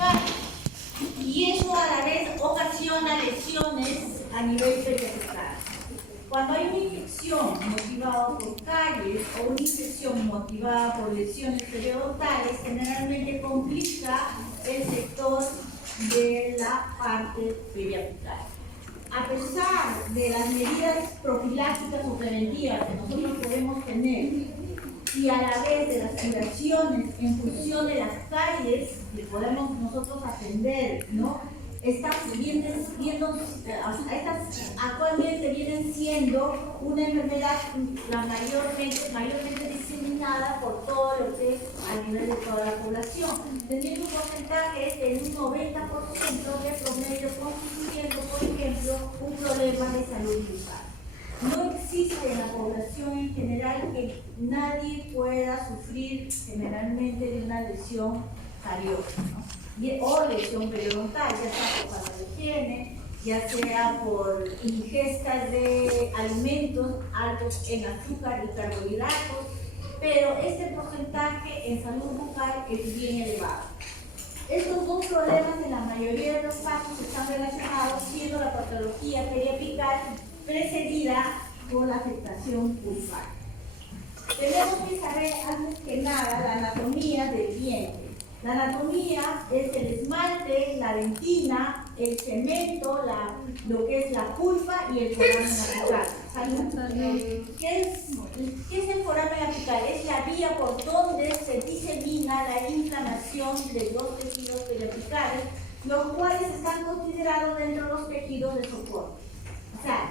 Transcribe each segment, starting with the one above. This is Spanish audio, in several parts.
periapical. Y eso a la vez ocasiona lesiones a nivel periapical. Cuando hay una infección motivada por caries o una infección motivada por lesiones periodontales, generalmente complica el sector de la parte periapical. A pesar de las medidas profilácticas o preventivas que nosotros podemos tener y a la vez de las curaciones en función de las caries que podemos nosotros atender, ¿no? Actualmente vienen siendo una enfermedad mayormente diseminada por todo lo que es a nivel de toda la población, teniendo un porcentaje de un 90% de promedio constituyendo, por ejemplo, un problema de salud bucal. No existe en la población en general que nadie pueda sufrir generalmente de una lesión cariosa, ¿no? O lesión periodontal, ya sea por falta de higiene, ya sea por ingestas de alimentos altos en azúcar y carbohidratos, pero este porcentaje en salud bucal es bien elevado. Estos dos problemas en la mayoría de los casos están relacionados, siendo la patología periapical precedida por la afectación pulpar. Tenemos que saber antes que nada la anatomía del diente. La anatomía es el esmalte, la dentina, el cemento, lo que es la pulpa y el foramen apical. ¿Qué es el foramen apical? Es la vía por donde se disemina la inflamación de los tejidos periapicales, los cuales están considerados dentro de los tejidos de soporte. O sea,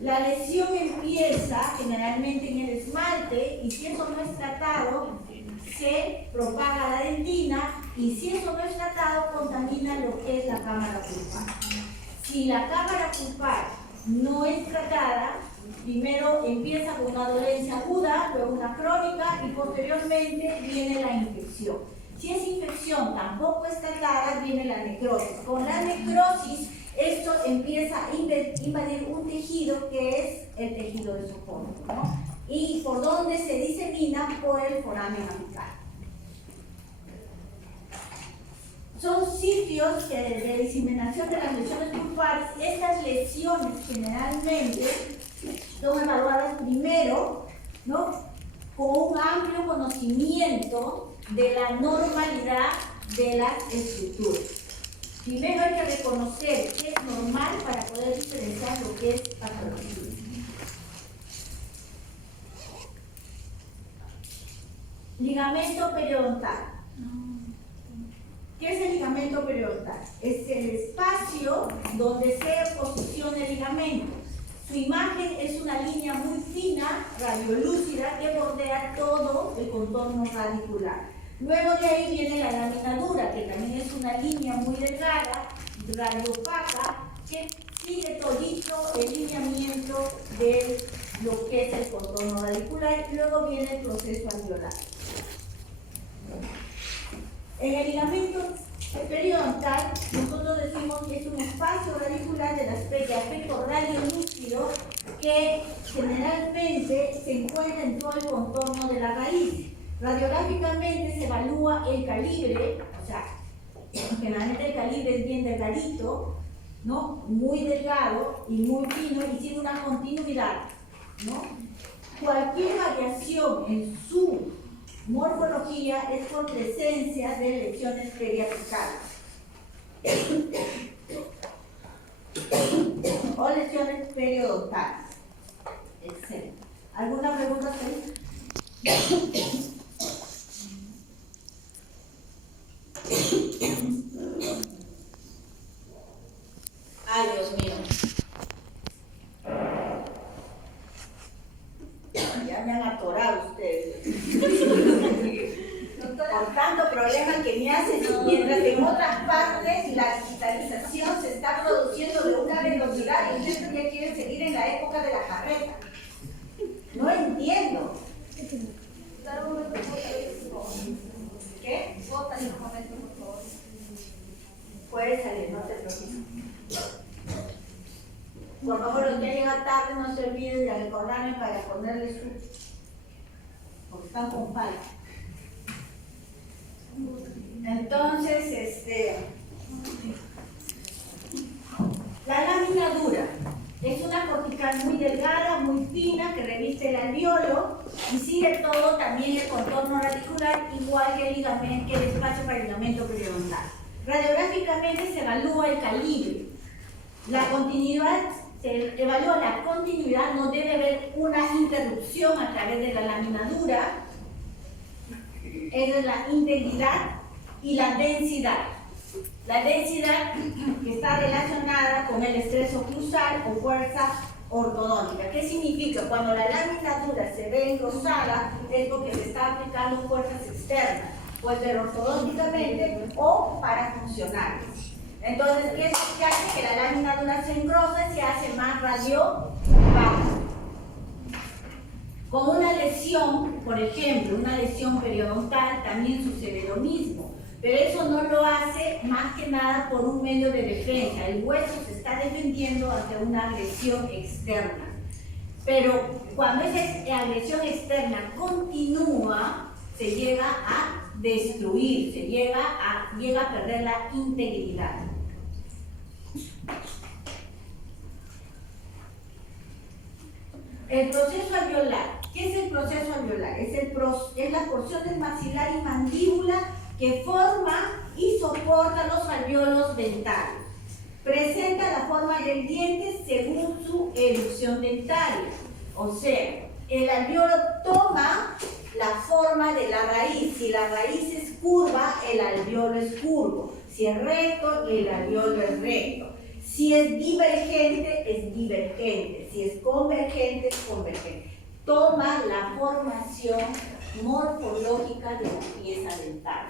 la lesión empieza generalmente en el esmalte y si eso no es tratado, se propaga a la dentina y si eso no es tratado, contamina lo que es la cámara pulpar. Si la cámara pulpar no es tratada, primero empieza con una dolencia aguda, luego una crónica y posteriormente viene la infección. Si esa infección tampoco es tratada, viene la necrosis. Con la necrosis, esto empieza a invadir un tejido que es el tejido de soporte, ¿no? Y por donde se disemina por el foramen apical. Son sitios de diseminación de las lesiones pulpares. Estas lesiones generalmente son evaluadas primero, ¿no?, con un amplio conocimiento de la normalidad de las estructuras. Primero hay que reconocer qué es normal para poder diferenciar lo que es patología. Ligamento periodontal. ¿Qué es el ligamento periodontal? Es el espacio donde se posiciona el ligamento. Su imagen es una línea muy fina, radiolúcida, que bordea todo el contorno radicular. Luego de ahí viene la lámina dura, que también es una línea muy delgada, radiopaca, que sigue todito el lineamiento de lo que es el contorno radicular. Y luego viene el proceso alveolar. En el ligamento periodontal, nosotros decimos que es un espacio radicular de aspecto radiolúcido que generalmente se encuentra en todo el contorno de la raíz. Radiográficamente se evalúa el calibre, o sea, generalmente el calibre es bien delgadito, ¿no?, muy delgado y muy fino y tiene una continuidad, ¿no? Cualquier variación en su morfología es por presencia de lesiones periapicales o lesiones periodontales, etc. ¿Alguna pregunta hasta ahí? Ay, Dios mío. Ya me han atorado ustedes. Por tanto problema que me hacen, mientras que en otras partes la digitalización se está produciendo de una velocidad y ustedes ya quieren seguir en la época de la carreta. No entiendo. ¿Qué? Puede salir, no te preocupes. Por favor, los que llegan tarde no se olviden de recordarme para ponerles su... porque están con falta. contorno radicular, igual que el espacio para el ligamento periodontal. Radiográficamente se evalúa el calibre. La continuidad, se evalúa la continuidad, no debe haber una interrupción a través de la lámina dura. Esa es la integridad y la densidad. La densidad que está relacionada con el estrés oclusal o fuerza ortodóntica. ¿Qué significa? Cuando la lámina dura se ve engrosada es porque se está aplicando fuerzas externas, puede ser ortodónticamente o parafuncionales. Entonces, ¿qué es lo que hace? Que la lámina dura se engrosa y se hace más radiográfica. Con una lesión, por ejemplo, una lesión periodontal, también sucede lo mismo. Pero eso no lo hace más que nada por un medio de defensa. El hueso se está defendiendo ante una agresión externa. Pero cuando esa agresión externa continúa, se llega a destruir, se llega a perder la integridad. El proceso alveolar. ¿Qué es el proceso alveolar? Es la porción del maxilar y mandíbula que forma y soporta los alvéolos dentarios. Presenta la forma del diente según su erupción dentaria. O sea, el alvéolo toma la forma de la raíz. Si la raíz es curva, el alvéolo es curvo. Si es recto, el alvéolo es recto. Si es divergente, es divergente. Si es convergente, es convergente. Toma la formación morfológica de la pieza dental.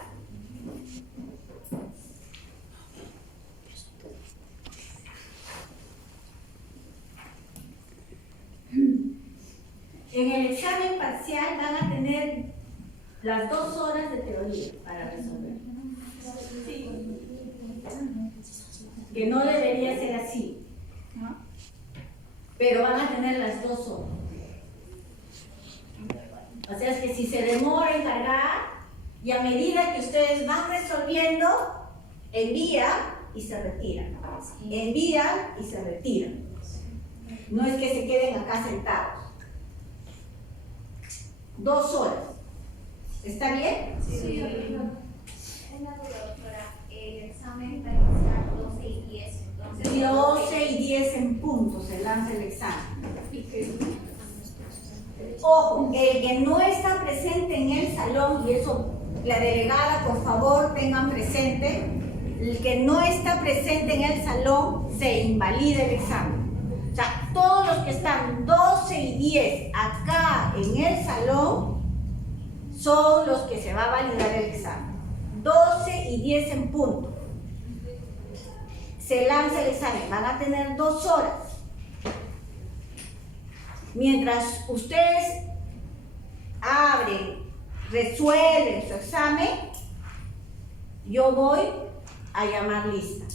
En el examen parcial van a tener las 2 horas de teoría para resolver. Sí. Que no debería ser así, ¿no? Pero van a tener las 2 horas. O sea, es que si se demora en cargar, y a medida que ustedes van resolviendo, envía y se retiran. Envían y se retiran. No es que se queden acá sentados. 2 horas. ¿Está bien? Sí. Una duda, doctora. El examen va a iniciar 12 y 10. Entonces, 12 y 10 en punto se lanza el examen. Ojo, el que no está presente en el salón, y eso la delegada, por favor, tengan presente, el que no está presente en el salón se invalida el examen. O sea, todos los que están 12 y 10 acá en el salón son los que se va a validar el examen. 12 y 10 en punto. Se lanza el examen, van a tener 2 horas. Mientras ustedes abren, resuelven su examen, yo voy a llamar lista.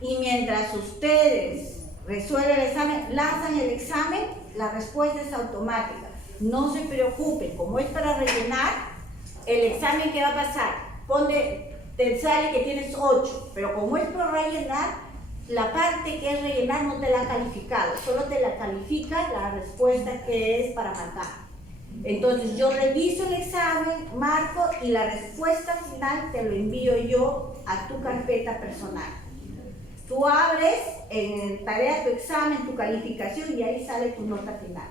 Y mientras ustedes resuelven el examen, lanzan el examen, la respuesta es automática. No se preocupen, como es para rellenar, el examen que va a pasar, te sale que tienes 8, pero como es para rellenar, la parte que es rellenar no te la ha calificado, solo te la califica la respuesta que es para marcar. Entonces yo reviso el examen, marco y la respuesta final te lo envío yo a tu carpeta personal. Tú abres en tarea tu examen, tu calificación y ahí sale tu nota final.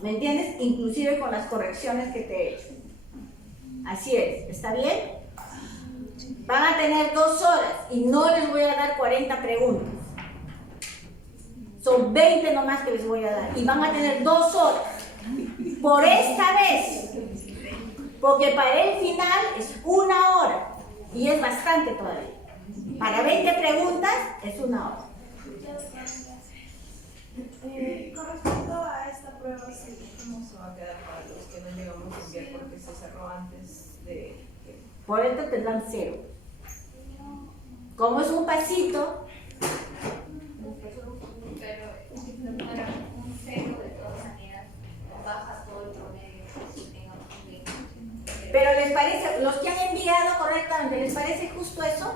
¿Me entiendes? Inclusive con las correcciones que te he hecho. Así es, ¿está bien? Van a tener 2 horas y no les voy a dar 40 preguntas. Son 20 nomás que les voy a dar. Y van a tener 2 horas. Por esta vez. Porque para el final es 1 hora. Y es bastante todavía. Para 20 preguntas es 1 hora. Con respecto a esta prueba, ¿cómo se va a quedar para los que no llegamos a enviar porque se cerró antes de...? Por esto te dan 0. Como es un pasito, pero para un 0 de todas maneras baja todo el promedio. pero les parece, los que han enviado correctamente, ¿les parece justo eso?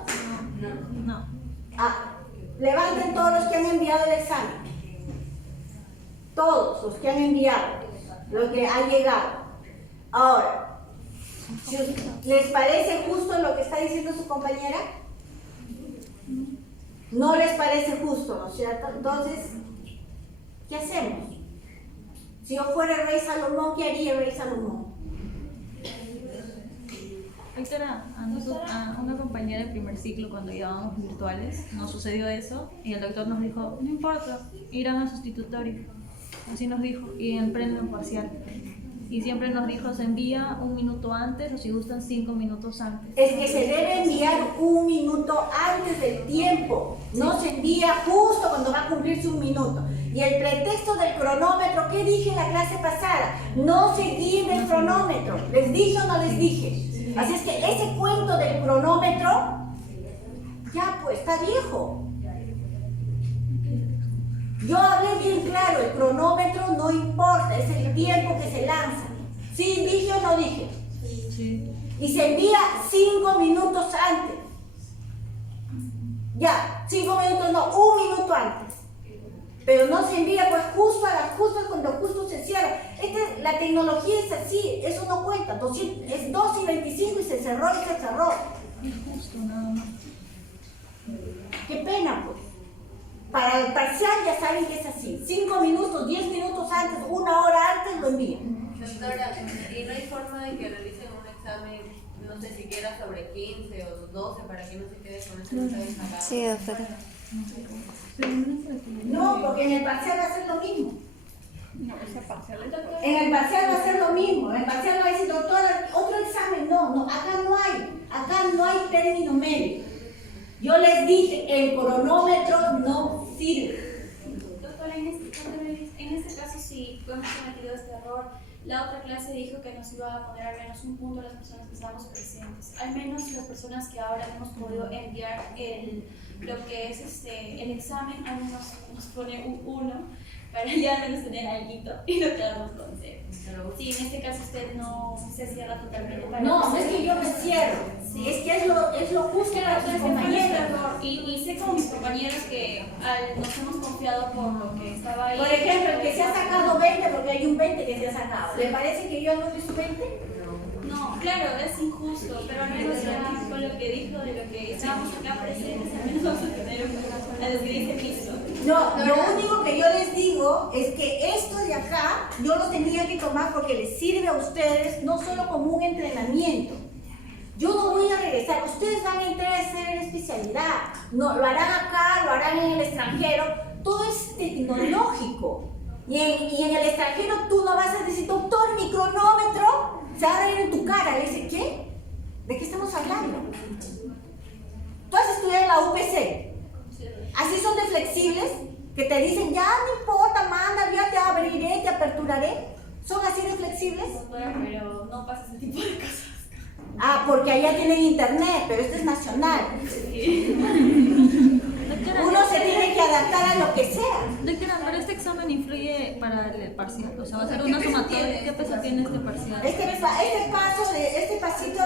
No. Levanten todos los que han enviado el examen. Todos los que han enviado. lo que ha llegado. Ahora, ¿les parece justo lo que está diciendo su compañera? No les parece justo, ¿no es cierto? Entonces, ¿qué hacemos? Si yo fuera el rey Salomón, ¿qué haría el rey Salomón? Héctora, a una compañera del primer ciclo, cuando llevábamos virtuales, nos sucedió eso y el doctor nos dijo, no importa, irán a sustitutorio. Así nos dijo, y en pleno parcial. Y siempre nos dijo, se envía 1 minuto antes o si gustan 5 minutos antes. Es que se debe enviar 1 minuto antes del tiempo. No se envía justo cuando va a cumplirse 1 minuto. Y el pretexto del cronómetro, ¿qué dije en la clase pasada? No seguir el cronómetro. ¿Les dije o no les dije? Así es que ese cuento del cronómetro, ya pues, está viejo. Yo hablé bien claro, el cronómetro no importa, es el tiempo que se lanza. ¿Sí dije o no dije? Sí. Y se envía 5 minutos antes. Ya, 5 minutos no, 1 minuto antes. Pero no se envía pues justo cuando justo se cierra. La tecnología es así, eso no cuenta. Es 2:25 y se cerró y se cerró. Es justo, nada más. Qué pena pues. Para el parcial ya saben que es así. 5 minutos, 10 minutos antes, 1 hora antes lo envían. Doctora, ¿y no hay forma de que realicen un examen, no sé, siquiera sobre 15 o 12 para que no se quede con ese examen sacado? Sí, doctora. No, porque en el parcial va a ser lo mismo. No, esa parcial es doctora. En el parcial va a ser lo mismo. En el parcial va a decir, doctora, otro examen. No, acá no hay término medio. Yo les dije, el cronómetro no sirve. Doctora, en este caso sí hemos cometido este error. La otra clase dijo que nos iba a poner al menos un punto a las personas que estábamos presentes. Al menos las personas que ahora hemos podido enviar lo que es el examen, al menos nos pone un 1 para ya al menos tener algo y no quedarnos con 0. Sí, en este caso usted no se cierra totalmente para No es que yo me cierro. Sí. Es que es lo justo para sus compañeros. Y sé con mis compañeros que nos hemos confiado por lo que estaba ahí. Por ejemplo, el que se ha sacado 20, porque hay un 20 que se ha sacado. ¿Le parece que yo no su 20? No, claro, es injusto, pero al menos ya con lo que dijo, de lo que estábamos acá presentes, al menos vamos a tener a despedirse piso. No, lo único que yo les digo es que esto de acá yo lo tenía que tomar porque les sirve a ustedes no solo como un entrenamiento. Yo no voy a regresar, ustedes van a entrar a hacer especialidad, no, lo harán acá, lo harán en el extranjero, todo es tecnológico. Y en el extranjero tú no vas a decir, doctor, mi cronómetro se va a reír en tu cara. Le dice, ¿qué? ¿De qué estamos hablando? Tú has estudiado en la UPC. Así son de flexibles, que te dicen, ya no importa, manda, ya te abriré, te aperturaré. ¿Son así de flexibles? Doctora, pero no pasa ese tipo de cosas. Ah, porque allá tienen internet, pero esto es nacional. Doctora, Uno se tiene que adaptar a lo que sea. Doctora, pero este examen influye para el parcial. O sea, va a ser una sumatoria. ¿Qué peso tiene este parcial? Este pasito,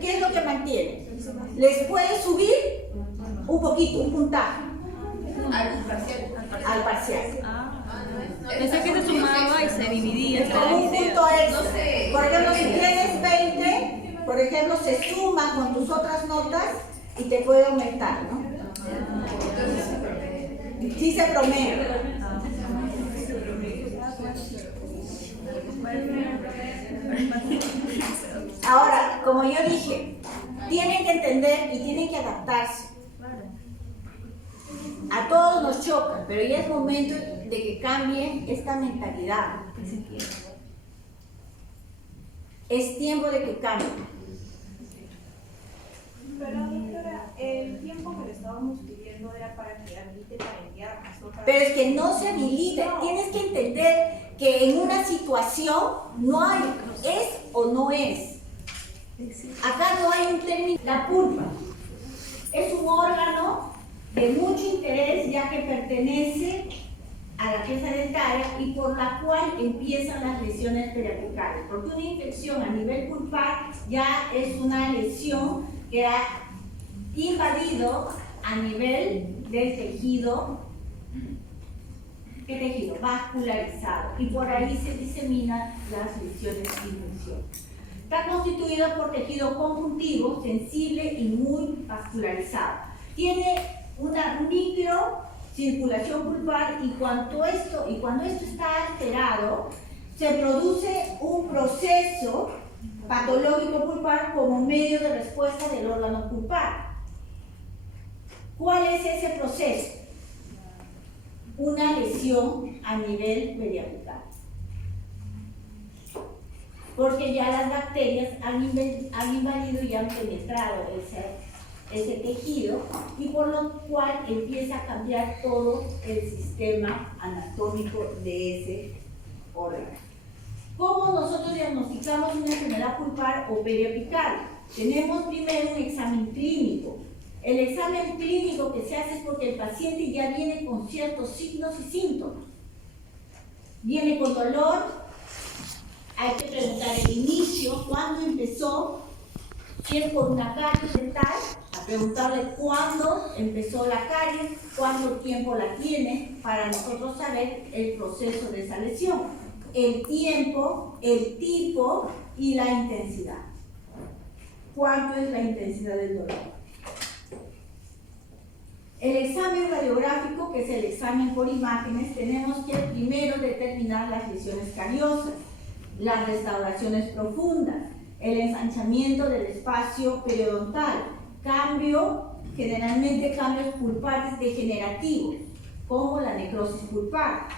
¿qué es lo que mantiene? Les puede subir un poquito, un puntaje al parcial. Pensé que se sumaba y se dividía. Es como un punto extra. Por ejemplo, si tienes 20, por ejemplo, se suma con tus otras notas y te puede aumentar, ¿no? Sí se promedia. Ahora, como yo dije, tienen que entender y tienen que adaptarse. A todos nos choca, pero ya es momento de que cambien esta mentalidad. Es tiempo de que cambien. Pero doctora, el tiempo que le estábamos pidiendo era para que habilite para enviarnos. Pero es que no se habilita. Tienes que entender que en una situación no hay es o no es. Acá no hay un término. La pulpa es un órgano de mucho interés ya que pertenece a la pieza dentaria y por la cual empiezan las lesiones periapicales. Porque una infección a nivel pulpar ya es una lesión que ha invadido a nivel del tejido ¿qué tejido? Vascularizado. Y por ahí se diseminan las lesiones de infección. Está constituido por tejido conjuntivo, sensible y muy vascularizado. Tiene una microcirculación pulpar y cuando esto está alterado, se produce un proceso patológico pulpar como medio de respuesta del órgano pulpar. ¿Cuál es ese proceso? Una lesión a nivel periapical. Porque ya las bacterias han invadido y han penetrado ese tejido y por lo cual empieza a cambiar todo el sistema anatómico de ese órgano. ¿Cómo nosotros diagnosticamos una enfermedad pulpar o periapical? Tenemos primero un examen clínico. El examen clínico que se hace es porque el paciente ya viene con ciertos signos y síntomas. Viene con dolor, hay que preguntar el inicio, cuándo empezó, si es por una caries dental, a preguntarle cuándo empezó la caries, cuánto tiempo la tiene, para nosotros saber el proceso de esa lesión, el tiempo, el tipo y la intensidad. ¿Cuánto es la intensidad del dolor? El examen radiográfico, que es el examen por imágenes, tenemos que primero determinar las lesiones cariosas, las restauraciones profundas, el ensanchamiento del espacio periodontal, generalmente cambios pulpares degenerativos, como la necrosis pulpar,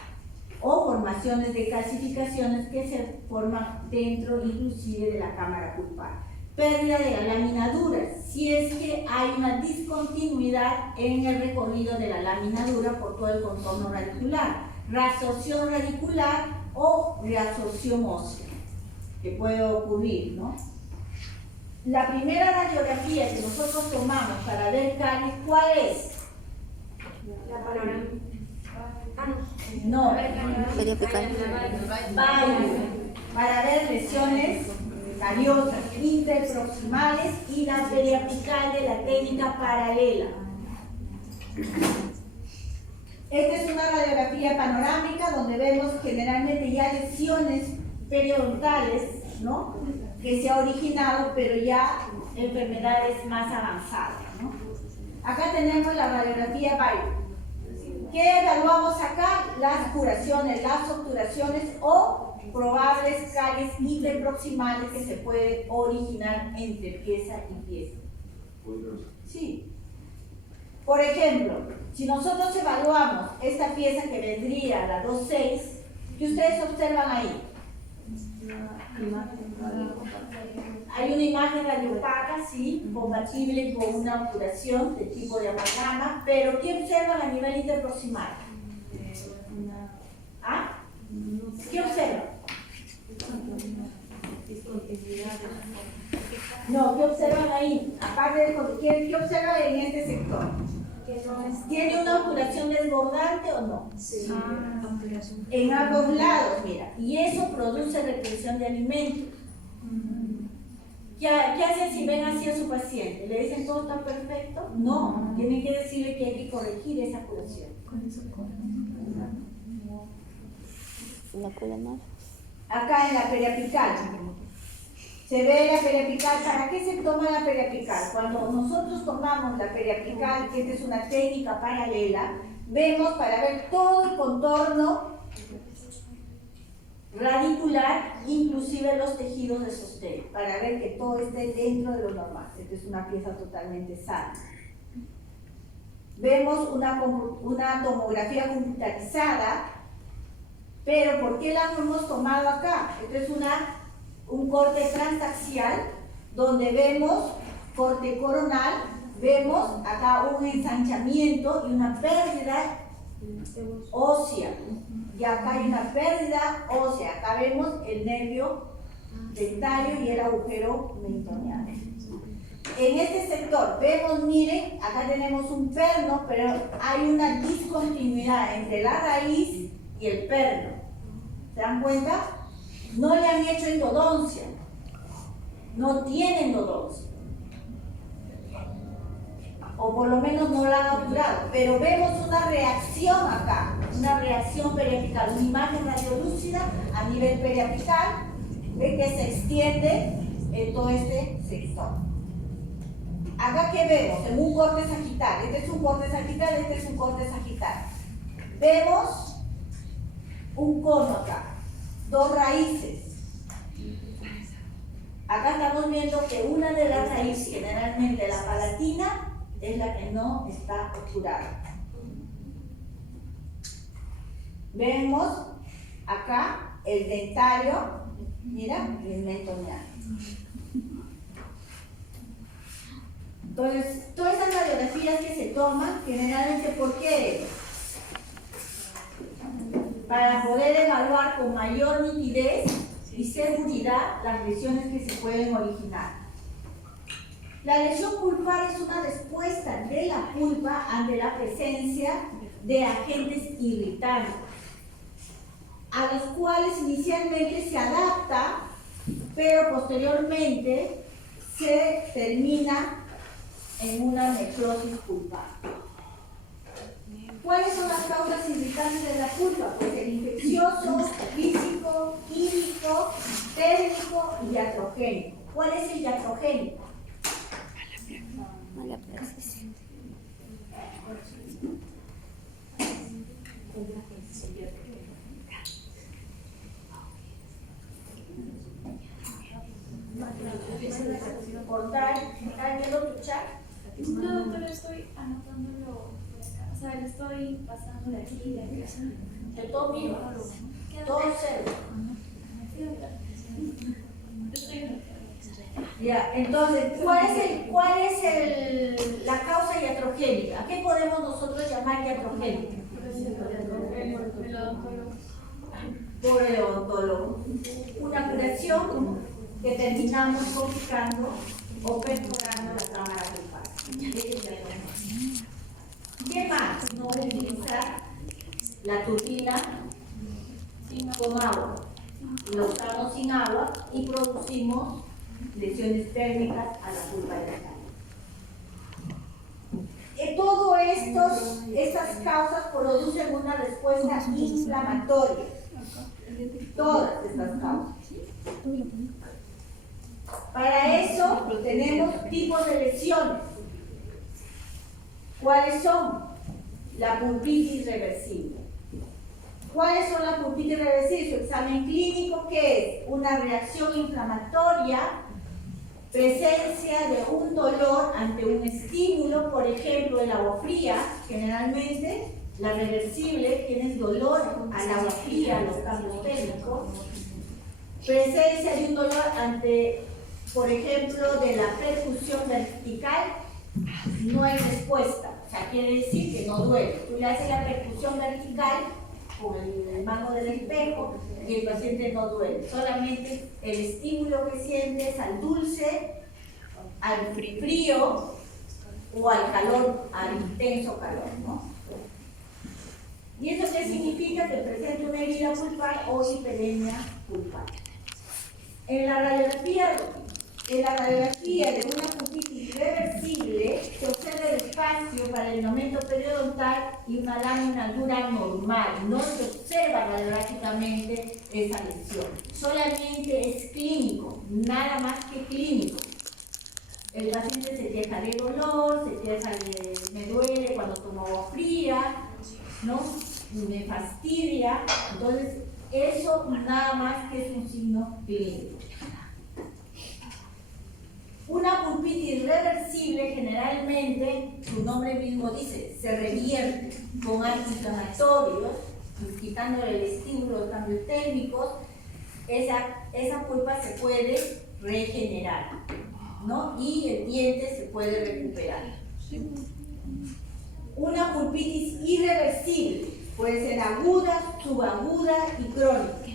o formaciones de calcificaciones que se forman dentro inclusive de la cámara pulpar. Pérdida de la lámina dura, si es que hay una discontinuidad en el recorrido de la lámina dura por todo el contorno radicular, reabsorción radicular o reabsorción ósea, que puede ocurrir, ¿no? La primera radiografía que nosotros tomamos para ver caries, ¿cuál es? La panorámica. No, Periapical. para ver lesiones cariosas interproximales y la periapical de la técnica paralela. Esta es una radiografía panorámica donde vemos generalmente ya lesiones periodontales, ¿no?, que se ha originado, pero ya enfermedades más avanzadas, ¿no? Acá tenemos la radiografía Bayer. ¿Qué evaluamos acá? Las curaciones, las obturaciones o probables caries interproximales que se pueden originar entre pieza y pieza. Sí. Por ejemplo, si nosotros evaluamos esta pieza que vendría la 2.6, ¿qué ustedes observan ahí? Hay una imagen radiopaca, sí, compatible con una obturación de tipo de amalgama, pero ¿qué observan a nivel interproximal? ¿Ah? ¿Qué observan? No, ¿qué observan ahí? Aparte de ¿qué observan en este sector? ¿Tiene una obturación desbordante o no? Sí. En ambos lados, mira, y eso produce retención de alimentos. ¿Qué hacen si ven así a su paciente? ¿Le dicen todo está perfecto? No, tienen que decirle que hay que corregir esa curación. Acá en la periapical, se ve la periapical. ¿Para qué se toma la periapical? Cuando nosotros tomamos la periapical, que esta es una técnica paralela, vemos para ver todo el contorno radicular, inclusive los tejidos de sostén, para ver que todo esté dentro de lo normal. Esta es una pieza totalmente sana. Vemos una tomografía computarizada, pero ¿por qué la hemos tomado acá? Esto es un corte transaxial, donde vemos corte coronal, vemos acá un ensanchamiento y una pérdida ósea. Y acá hay una pérdida ósea. Acá vemos el nervio dentario y el agujero meridiano. En este sector vemos, miren, acá tenemos un perno, pero hay una discontinuidad entre la raíz y el perno. ¿Se dan cuenta? No le han hecho endodoncia. No tiene endodoncia. o por lo menos no la han obturado, pero vemos una reacción acá, una reacción periapical, una imagen radiolúcida a nivel periapical que se extiende en todo este sector. Acá que vemos en un corte sagital, este es un corte sagital, este es un corte sagital. Vemos un cono acá, dos raíces. Acá estamos viendo que una de las raíces, generalmente la palatina, es la que no está obturada. Vemos acá el dentario, mira, el mentoniano. Entonces, todas esas radiografías que se toman, generalmente, ¿por qué? Para poder evaluar con mayor nitidez y seguridad las lesiones que se pueden originar. La lesión pulpar es una respuesta de la pulpa ante la presencia de agentes irritantes, a los cuales inicialmente se adapta, pero posteriormente se termina en una necrosis pulpar. ¿Cuáles son las causas irritantes de la pulpa? Pues el infeccioso, físico, químico, térmico y iatrogénico. ¿Cuál es el iatrogénico? Mala praxis. Cortar, ¿quiero luchar? No, doctora, estoy anotándolo por acá. O sea, le estoy pasando de aquí y de allá. De todo mío, todo cero. Estoy anotando. Ya, entonces, ¿cuál es la causa iatrogénica? ¿A qué podemos nosotros llamar iatrogénica? Por el odontólogo. Una curación que terminamos complicando o perforando la cámara pulpar. ¿Qué más? No utilizar la turbina con agua. Lo usamos sin agua y producimos lesiones térmicas a la pulpa dental. Todas estas causas producen una respuesta inflamatoria. Todas estas causas. Para eso tenemos tipos de lesiones. ¿Cuáles son? La pulpitis reversible. ¿Cuáles son las pulpitis reversibles? Su examen clínico, que es una reacción inflamatoria, presencia de un dolor ante un estímulo, por ejemplo, el agua fría. Generalmente, la reversible tiene dolor al agua fría, a los cambios térmicos. Presencia de un dolor ante, por ejemplo, de la percusión vertical, no hay respuesta. O sea, quiere decir que no duele. Tú le haces la percusión vertical con el mango del espejo y el paciente no duele. Solamente el estímulo que siente es al dulce, al frío o al calor, al intenso calor, ¿no? ¿Y eso qué significa? Que presenta una herida pulpar o hiperemia pulpar. En la radiografía de una pulpitis reversible se observa el espacio para el ligamento periodontal y una lámina dura normal. No se observa radiográficamente esa lesión. Solamente es clínico, nada más que clínico. El paciente se queja de dolor, se queja de me duele cuando tomo agua fría, ¿no? Me fastidia. Entonces, eso nada más que es un signo clínico. Una pulpitis reversible generalmente, su nombre mismo dice, se revierte con antiinflamatorios, quitándole el estímulo de cambios térmicos. Esa pulpa se puede regenerar, ¿no? Y el diente se puede recuperar. Una pulpitis irreversible puede ser aguda, subaguda y crónica.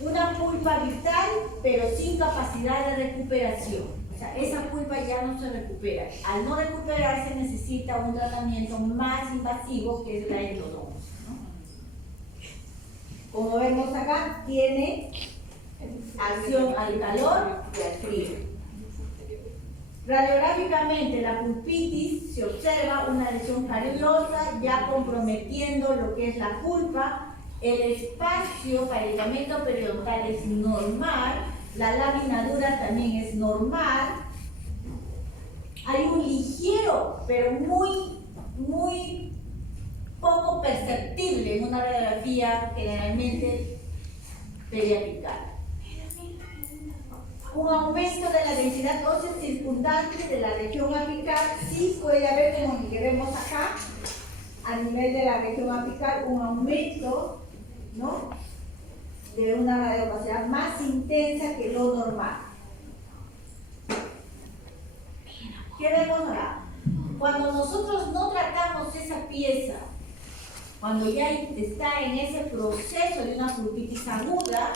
Una pulpa vital, pero sin capacidad de recuperación. O sea, esa pulpa ya no se recupera. Al no recuperarse necesita un tratamiento más invasivo, que es la endodontia, ¿no? Como vemos acá, tiene acción al calor y al frío. Radiográficamente, la pulpitis se observa una lesión cariosa ya comprometiendo lo que es la pulpa. El espacio para el ligamento periodontal es normal, la lámina dura también es normal. Hay un ligero, pero muy poco perceptible en una radiografía generalmente periapical. Un aumento de la densidad ósea circundante de la región apical, sí puede haber, como que vemos acá, a nivel de la región apical, un aumento, ¿no?, de una radiopacidad más intensa que lo normal. ¿Qué vemos ahora? Cuando nosotros no tratamos esa pieza, cuando ya está en ese proceso de una pulpitis aguda,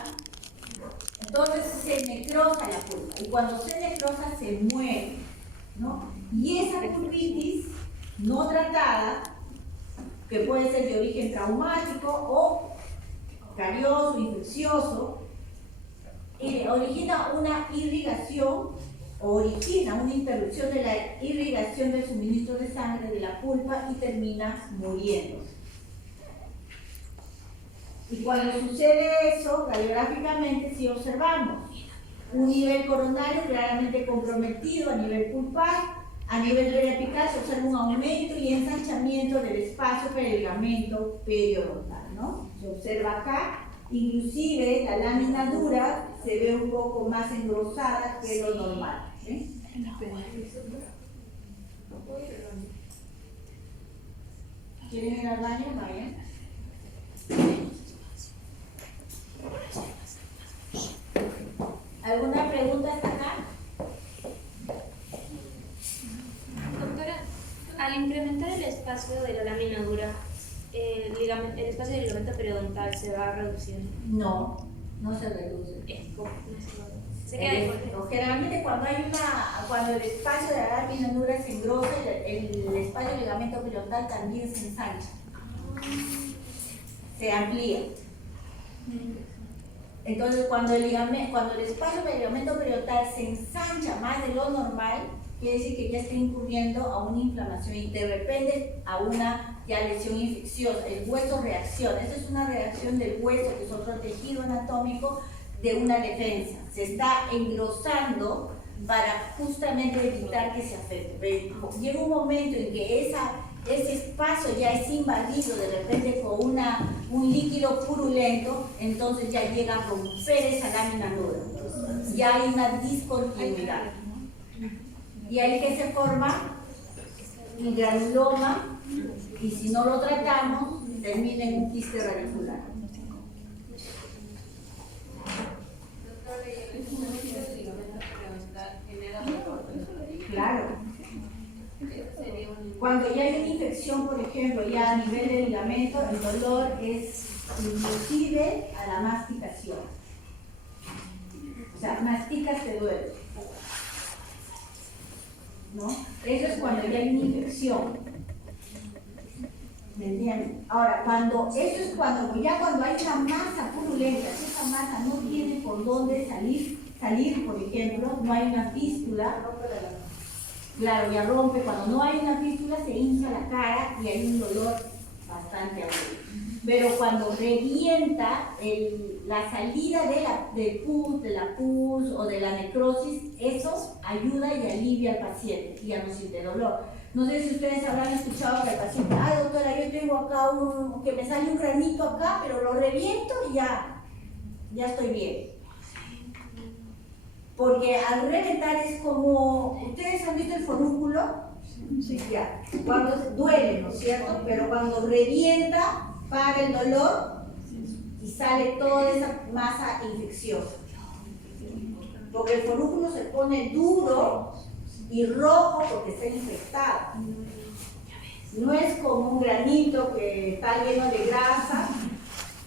entonces se necrosa la pulpa, y cuando se necrosa se muere, ¿no? Y esa pulpitis no tratada, que puede ser de origen traumático o carioso, infeccioso, origina una irrigación o origina una interrupción de la irrigación del suministro de sangre de la pulpa y termina muriéndose. Y cuando sucede eso, radiográficamente sí observamos un nivel coronario claramente comprometido a nivel pulpar, a nivel periapical se observa un aumento y ensanchamiento del espacio para el ligamento periodontal, ¿no? Se observa acá, inclusive la lámina dura se ve un poco más engrosada que lo normal, ¿sí? ¿Quieren ir al baño? Vayan. ¿Alguna pregunta hasta acá? Doctora, al incrementar el espacio de la lámina dura, el espacio del ligamento periodontal se va reduciendo. No, no se reduce. Se queda igual. Generalmente cuando el espacio de la lámina dura se engrosa, el espacio del ligamento periodontal también se ensancha, se amplía. Entonces, cuando el espacio del ligamento periodontal se ensancha más de lo normal, quiere decir que ya está incurriendo a una inflamación y de repente a una ya lesión infecciosa. El hueso reacciona. Esa es una reacción del hueso, que es otro tejido anatómico de una defensa. Se está engrosando para justamente evitar que se afecte. Pero llega un momento en que ese espacio ya es invadido de repente con un líquido purulento, entonces ya llega a romper esa lámina dura. Ya hay una discontinuidad. Y ahí que se forma el granuloma, y si no lo tratamos, termina en un quiste radicular. Claro. Cuando ya hay una infección, por ejemplo, ya a nivel del ligamento, el dolor es inclusive a la masticación. O sea, masticas te duele, ¿no? Eso es cuando ya hay una infección. ¿Me entienden? Ahora, cuando hay una masa purulenta, si esa masa no tiene por dónde salir, por ejemplo, no hay una fístula, claro, ya rompe. Cuando no hay una fístula se hincha la cara y hay un dolor bastante agudo. Pero cuando revienta la salida del pus, de la pus o de la necrosis, eso ayuda y alivia al paciente y ya no siente dolor. No sé si ustedes habrán escuchado que el paciente, doctora, yo tengo acá que me sale un granito acá, pero lo reviento y ya estoy bien. Porque al reventar es como, ¿ustedes han visto el forúnculo? Sí, ya. Cuando duele, ¿no es cierto? Pero cuando revienta, para el dolor y sale toda esa masa infecciosa. Porque el forúnculo se pone duro y rojo porque está infectado. No es como un granito que está lleno de grasa,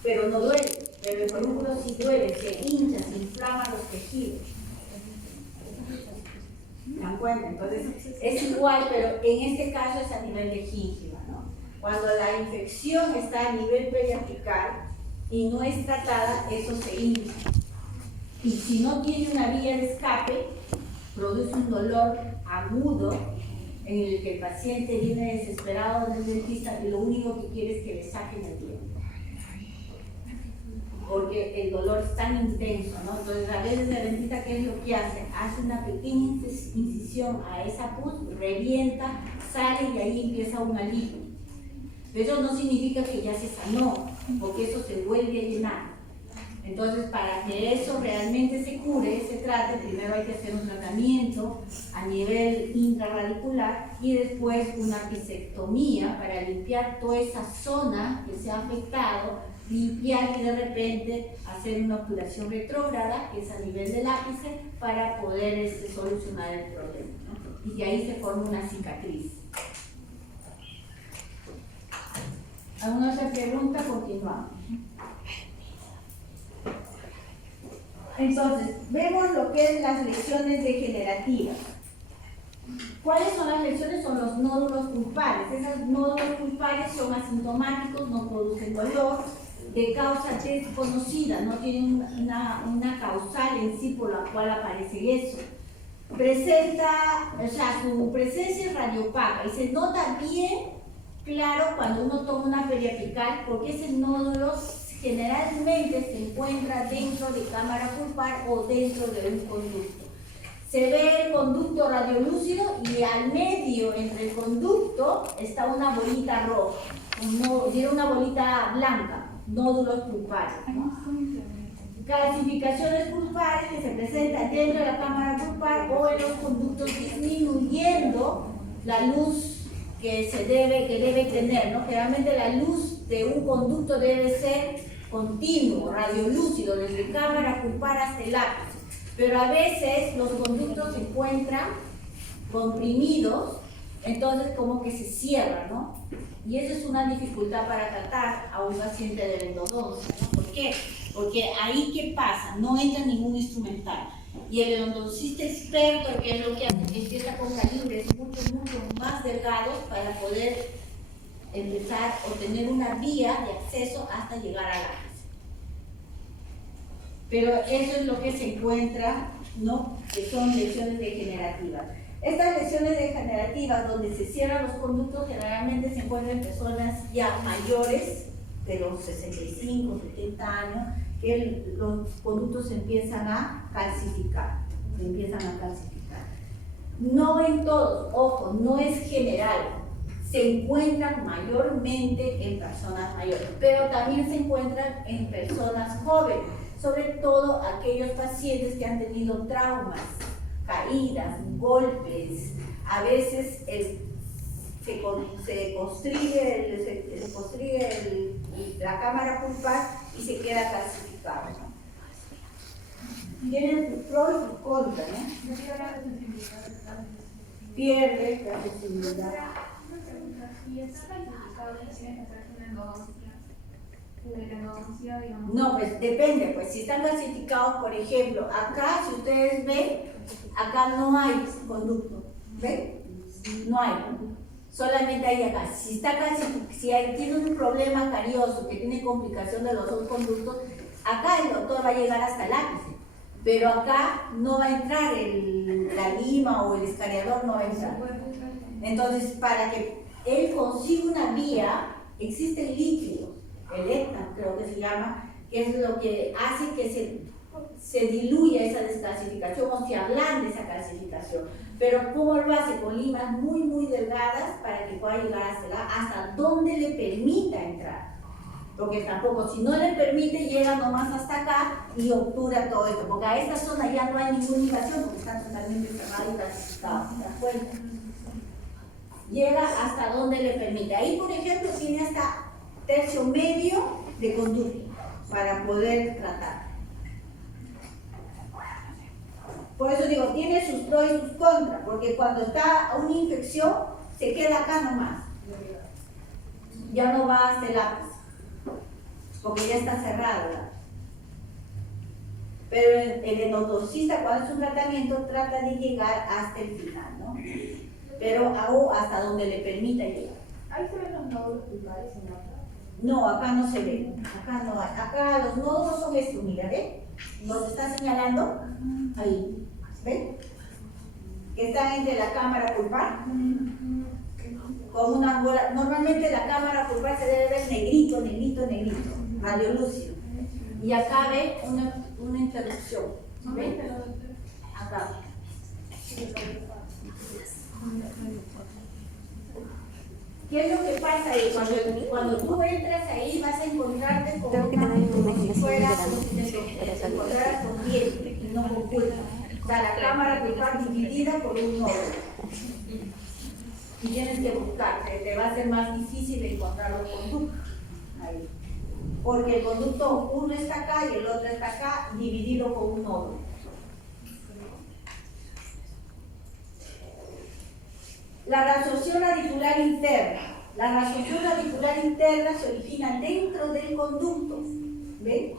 pero no duele. Pero el forúnculo sí duele, se hincha, se inflaman los tejidos. ¿Se dan cuenta? Entonces es igual, pero en este caso es a nivel de gíngiva, ¿no? Cuando la infección está a nivel periapical y no es tratada, eso se hincha. Y si no tiene una vía de escape, produce un dolor agudo en el que el paciente viene desesperado del dentista y lo único que quiere es que le saquen el diente. Porque el dolor es tan intenso, ¿no? Entonces, a veces el dentista, ¿qué es lo que hace? Hace una pequeña incisión a esa pus, revienta, sale y ahí empieza un alivio. Pero eso no significa que ya se sanó, porque eso se vuelve a llenar. Entonces, para que eso realmente se cure, se trate, primero hay que hacer un tratamiento a nivel intraradicular y después una pisectomía para limpiar toda esa zona que se ha afectado, limpiar y de repente hacer una obturación retrógrada, que es a nivel del ápice, para poder solucionar el problema, ¿no? Y de ahí se forma una cicatriz. ¿Alguna otra pregunta? Continuamos. Entonces, vemos lo que es las lesiones degenerativas. ¿Cuáles son las lesiones? Son los nódulos pulpares. Esos nódulos pulpares son asintomáticos, no producen dolor, de causa desconocida, no tienen una causal en sí por la cual aparece eso. Presenta, o sea, su presencia es radiopaca y se nota bien claro cuando uno toma una periapical, porque ese nódulo generalmente se encuentra dentro de cámara pulpar o dentro de un conducto. Se ve el conducto radiolúcido y al medio, entre el conducto, está una bolita roja, tiene una bolita blanca, nódulos pulpares, ¿no? Calcificaciones pulpares que se presentan dentro de la cámara pulpar o en los conductos, disminuyendo la luz que debe tener, ¿no? Generalmente la luz de un conducto debe ser continuo, radiolúcido, desde cámara pulpar hasta el ápice. Pero a veces los conductos se encuentran comprimidos, entonces como que se cierran, ¿no? Y eso es una dificultad para tratar a un paciente de endodoncia, ¿no? ¿Por qué? Porque ahí, ¿qué pasa? No entra ningún instrumental. Y el endodoncista experto, que es lo que hace, empieza con calibres mucho más delgados para poder empezar o tener una vía de acceso hasta llegar al ápice. Pero eso es lo que se encuentra, ¿no? Que son lesiones degenerativas. Estas lesiones degenerativas donde se cierran los conductos generalmente se encuentran en personas ya mayores de los 65, 70 años, que los conductos se empiezan a calcificar, No en todos, ojo, no es general, se encuentran mayormente en personas mayores, pero también se encuentran en personas jóvenes, sobre todo aquellos pacientes que han tenido traumas, caídas, golpes, a veces se constrigue la cámara pulpar y se queda calcificado, ¿no? Tienen sus pros y sus contras, ¿no? Pierde la sensibilidad. No, pues depende, pues si están calcificados, por ejemplo, acá, si ustedes ven, acá no hay conducto, ¿ven? No hay, solamente hay acá. Si está tiene un problema carioso que tiene complicación de los dos conductos, acá el doctor va a llegar hasta el ápice, pero acá no va a entrar la lima o el escariador, no va a entrar. Entonces, para que él consiga una vía, existen líquidos, el ECTA creo que se llama, que es lo que hace que se diluya esa descalcificación o se ablande esa calcificación. Pero ¿cómo lo hace? Con limas muy delgadas para que pueda llegar hasta donde le permita entrar. Porque tampoco, si no le permite, llega nomás hasta acá y obtura todo esto. Porque a esta zona ya no hay ninguna invasión porque está totalmente cerrado y calcificado. ¿Se dan cuenta? Llega hasta donde le permite. Ahí, por ejemplo, tiene hasta tercio medio de conducto para poder tratar. Por eso digo, tiene sus pros y sus contras, porque cuando está una infección, se queda acá nomás. Ya no va hasta el ápice, porque ya está cerrado. Pero el endodoncista, cuando es un tratamiento, trata de llegar hasta el final, ¿no? Pero hasta donde le permita llegar. ¿Ahí se ven los nódulos pulpares en la otra? No, acá no se ve, acá no hay. Acá los nódulos son estos, mira, ¿ven? Donde está señalando, ahí, ¿ven? que están entre la cámara pulpar, con una bola. Normalmente la cámara pulpar se debe ver negrito, negrito, negrito, radiolúcido. Y acá ve una interrupción. ¿Ven? Acá. ¿Qué es lo que pasa ahí? Cuando tú entras ahí vas a encontrarte con como si fuera, como si te encontraras con diente y no con pulpa. O sea, la cámara pulpar dividida por un nódulo. Y tienes que buscar, te va a ser más difícil encontrar los conductos ahí. Porque el conducto, uno está acá y el otro está acá, dividido por un nódulo. La reabsorción radicular interna. La reabsorción radicular interna se origina dentro del conducto. ¿Ven?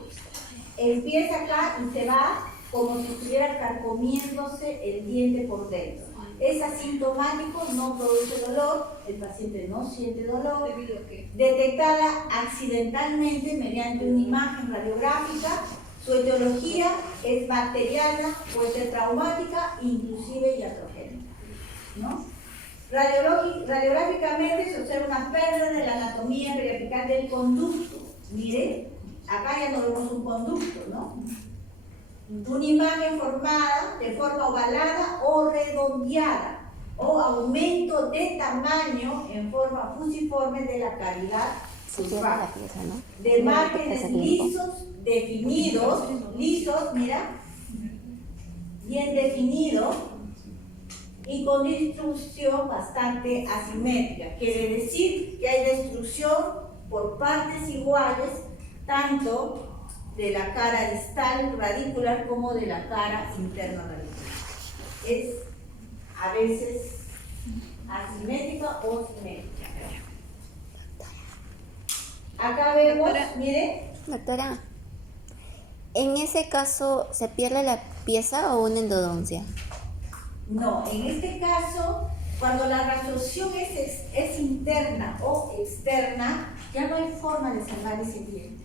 Empieza acá y se va como si estuviera carcomiéndose el diente por dentro. Es asintomático, no produce dolor, el paciente no siente dolor. ¿Debido a qué? Detectada accidentalmente mediante una imagen radiográfica. Su etiología es bacteriana, puede ser traumática, inclusive iatrogénica, ¿no? Radiográficamente se observa una pérdida de la anatomía periapical del conducto. Miren, acá ya no vemos un conducto, ¿no? Una imagen formada de forma ovalada o redondeada, o aumento de tamaño en forma fusiforme de la cavidad pulpar, de márgenes lisos, definidos, lisos, mira, bien definidos, y con distribución bastante asimétrica. Quiere decir que hay destrucción por partes iguales, tanto de la cara distal radicular como de la cara interna radicular. Es a veces asimétrica o simétrica. Acá vemos, miren. Doctora, ¿en ese caso se pierde la pieza o una endodoncia? No, en este caso, cuando la reabsorción es interna o externa, ya no hay forma de salvar ese diente.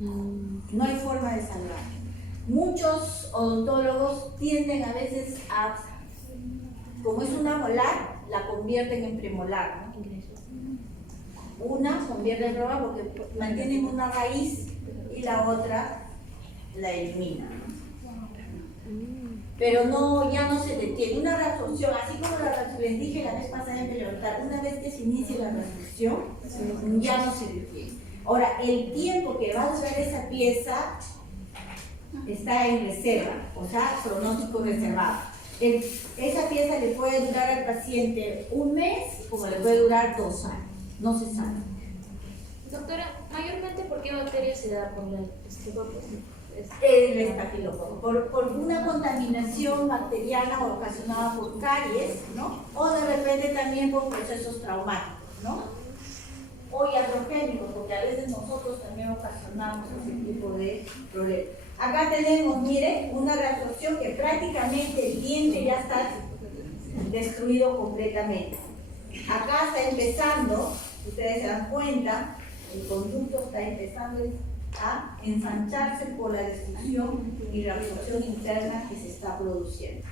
No hay forma de salvar. Muchos odontólogos tienden a veces a, como es una molar, la convierten en premolar, ¿no? Una convierte en premolar porque mantienen una raíz y la otra la eliminan, ¿no? Pero no, ya no se detiene. Una reabsorción, así como les dije la vez pasada en Peleontal, una vez que se inicie la reabsorción, ya no se detiene. Ahora, el tiempo que va a durar esa pieza está en reserva, o sea, pronóstico reservado. Esa pieza le puede durar al paciente un mes, como le puede durar 2 años. No se sabe. Doctora, mayormente ¿por qué bacteria se da por la estafilococo? El estafilococo, por una contaminación bacteriana ocasionada por caries, ¿no? O de repente también por procesos traumáticos, ¿no? O iatrogénicos, porque a veces nosotros también ocasionamos ese tipo de problemas. Acá tenemos, miren, una reabsorción que prácticamente el diente ya está destruido completamente. Acá está empezando, ustedes se dan cuenta, el conducto está empezando a ensancharse por la destrucción y reabsorción interna que se está produciendo.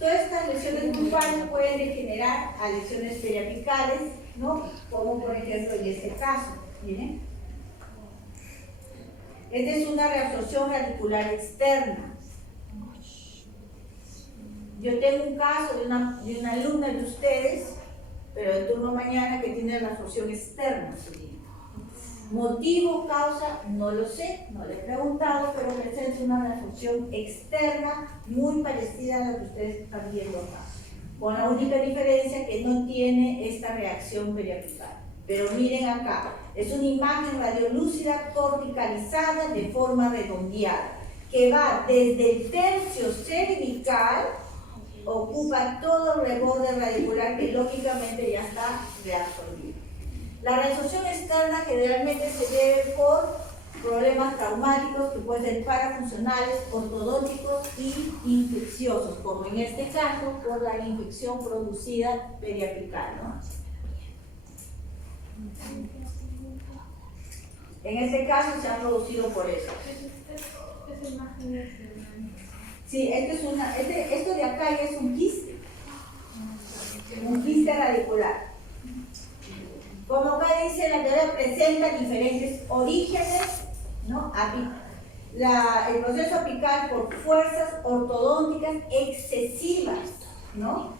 Todas estas lesiones pulpares pueden degenerar a lesiones periapicales, ¿no? Como por ejemplo en este caso, miren. Esta es una reabsorción radicular externa. Yo tengo un caso de una alumna de ustedes, pero de turno mañana, que tiene reabsorción externa. Motivo, causa, no lo sé, no le he preguntado, pero presenta una reabsorción externa muy parecida a la que ustedes están viendo acá, con la única diferencia que no tiene esta reacción periapical. Pero miren acá, es una imagen radiolúcida corticalizada de forma redondeada, que va desde el tercio cervical, ocupa todo el reborde radicular que lógicamente ya está reabsorbido. La reabsorción externa generalmente se debe por problemas traumáticos que pueden ser parafuncionales, ortodónticos y infecciosos, como en este caso por la infección producida periapical, ¿no? En este caso se ha producido por eso. Sí, esto de acá ya es un quiste radicular. Como acá dice, la teoría presenta diferentes orígenes, ¿no? El proceso apical por fuerzas ortodónticas excesivas, ¿no?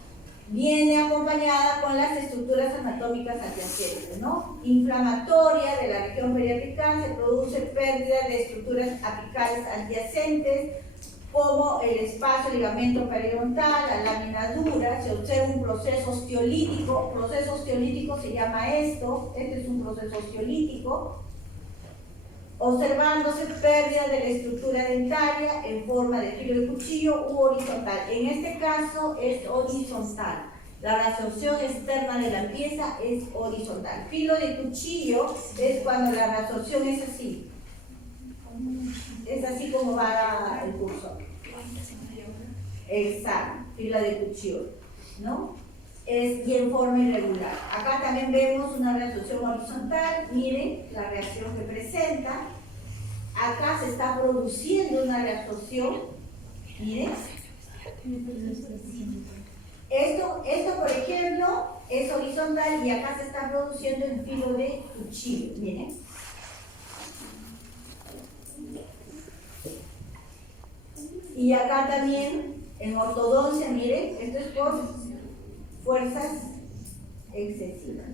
Viene acompañada con las estructuras anatómicas adyacentes, ¿no? Inflamatoria de la región periapical, se produce pérdida de estructuras apicales adyacentes, como el espacio ligamento periodontal, la lámina dura, se observa un proceso osteolítico se llama esto, este es un proceso osteolítico, observándose pérdida de la estructura dentaria en forma de filo de cuchillo u horizontal. En este caso es horizontal. La resorción externa de la pieza es horizontal. Filo de cuchillo es cuando la resorción es así. Es así como va el cursor. Exacto, fila de cuchillo, ¿no? Y en forma irregular. Acá también vemos una resorción horizontal. Miren la reacción que presenta. Acá se está produciendo una reabsorción. Miren. Esto, por ejemplo, es horizontal y acá se está produciendo en filo de cuchillo. Miren. Y acá también, en ortodoncia, miren, esto es por fuerzas excesivas.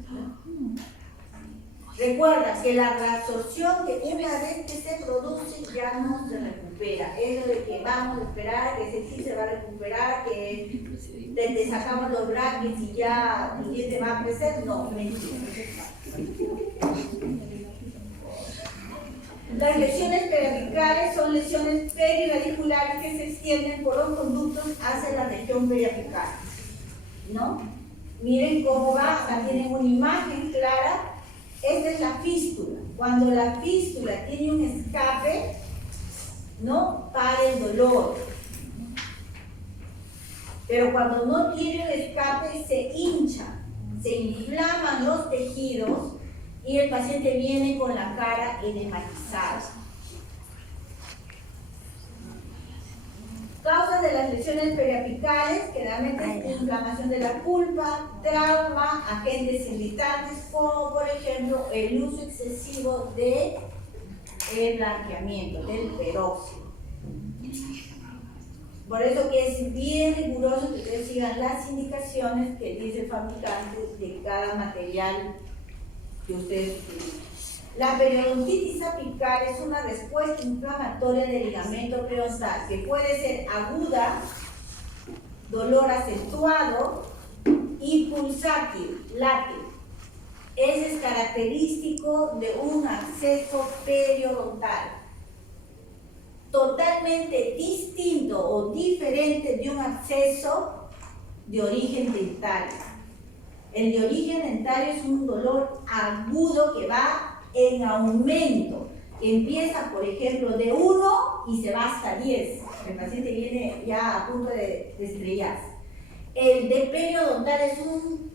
Recuerda que la reabsorción, que una vez que se produce ya no se recupera. Eso de que vamos a esperar, que ese sí se va a recuperar, que te sacamos los brackets y ya el diente va a crecer, no, mentira. Las lesiones periapicales son lesiones periradiculares que se extienden por los conductos hacia la región periapical, ¿no? Miren cómo va, acá tienen una imagen clara. Esta es la fístula. Cuando la fístula tiene un escape, ¿no? Para el dolor. Pero cuando no tiene un escape, se hincha, se inflaman los tejidos y el paciente viene con la cara edematizada. Causas de las lesiones periapicales, generalmente es inflamación de la pulpa, trauma, agentes irritantes, como por ejemplo el uso excesivo de blanqueamiento, del peróxido. Por eso que es bien riguroso que ustedes sigan las indicaciones que dice el fabricante de cada material que ustedes utilizan. La periodontitis apical es una respuesta inflamatoria del ligamento periodontal que puede ser aguda, dolor acentuado y pulsátil, látil. Ese es característico de un absceso periodontal. Totalmente distinto o diferente de un absceso de origen dentario. El de origen dentario es un dolor agudo que va en aumento, que empieza por ejemplo de 1 y se va hasta 10. El paciente viene ya a punto de estrellarse. El de periodontal es un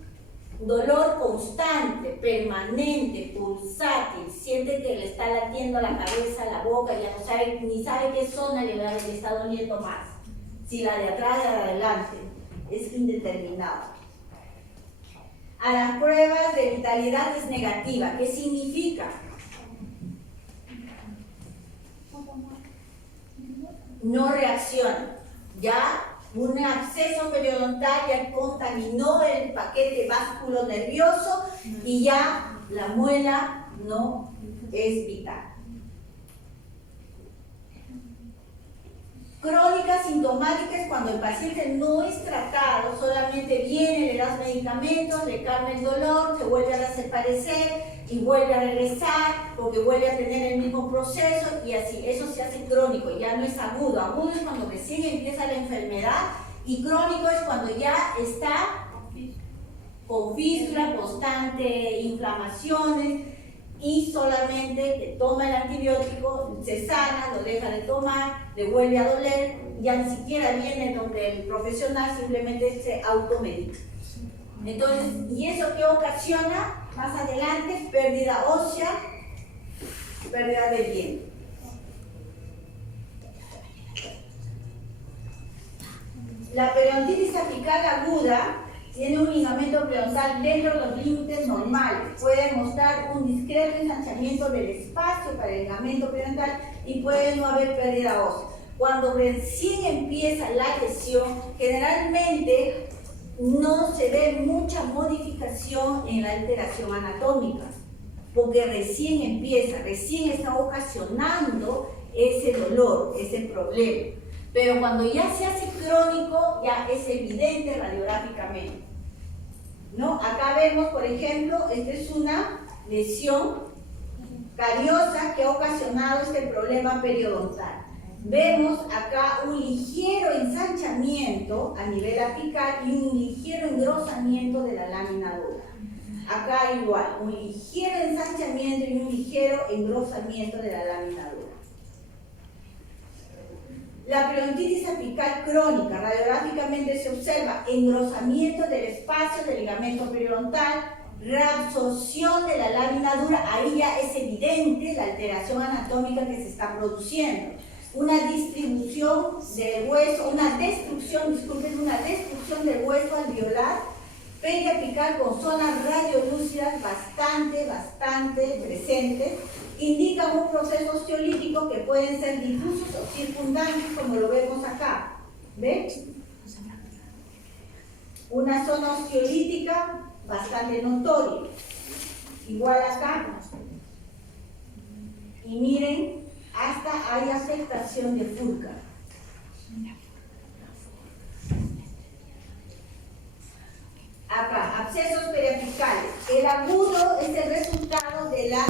dolor constante, permanente, pulsátil, siente que le está latiendo la cabeza, la boca, ya no sabe, ni sabe qué zona le está doliendo más, si la de atrás o la de adelante, es indeterminado. A las pruebas de vitalidad es negativa. ¿Qué significa? No reacciona. Ya un absceso periodontal ya contaminó el paquete vasculo nervioso y ya la muela no es vital. Crónica sintomática es cuando el paciente no es tratado, solamente viene, le das medicamentos, le calma el dolor, se vuelve a desaparecer y vuelve a regresar porque vuelve a tener el mismo proceso y así. Eso se hace crónico, ya no es agudo. Agudo es cuando recién empieza la enfermedad y crónico es cuando ya está con fístula constante, inflamaciones, y solamente que toma el antibiótico, se sana, lo deja de tomar, le vuelve a doler, ya ni siquiera viene donde el profesional, simplemente se automedica. Entonces, ¿y eso qué ocasiona? Más adelante, pérdida ósea, pérdida de diente. La periodontitis apical aguda tiene un ligamento periodontal dentro de los límites normales. Puede mostrar un discreto ensanchamiento del espacio para el ligamento periodontal y puede no haber pérdida ósea. Cuando recién empieza la lesión, generalmente no se ve mucha modificación en la alteración anatómica, porque recién empieza, recién está ocasionando ese dolor, ese problema. Pero cuando ya se hace crónico, ya es evidente radiográficamente, ¿no? Acá vemos, por ejemplo, esta es una lesión cariosa que ha ocasionado este problema periodontal. Vemos acá un ligero ensanchamiento a nivel apical y un ligero engrosamiento de la lámina dura. Acá igual, un ligero ensanchamiento y un ligero engrosamiento de la lámina dura. La periodontitis apical crónica, radiográficamente se observa engrosamiento del espacio del ligamento periodontal, reabsorción de la lámina dura, ahí ya es evidente la alteración anatómica que se está produciendo. Una distribución del hueso, una destrucción del hueso alveolar periapical con zonas radiolúcidas bastante presentes, indican un proceso osteolítico que pueden ser difusos o circundantes, como lo vemos acá. ¿Ven? Una zona osteolítica bastante notoria. Igual acá. Y miren, hasta hay afectación de furca. Acá, abscesos periapicales. El agudo es el resultado de la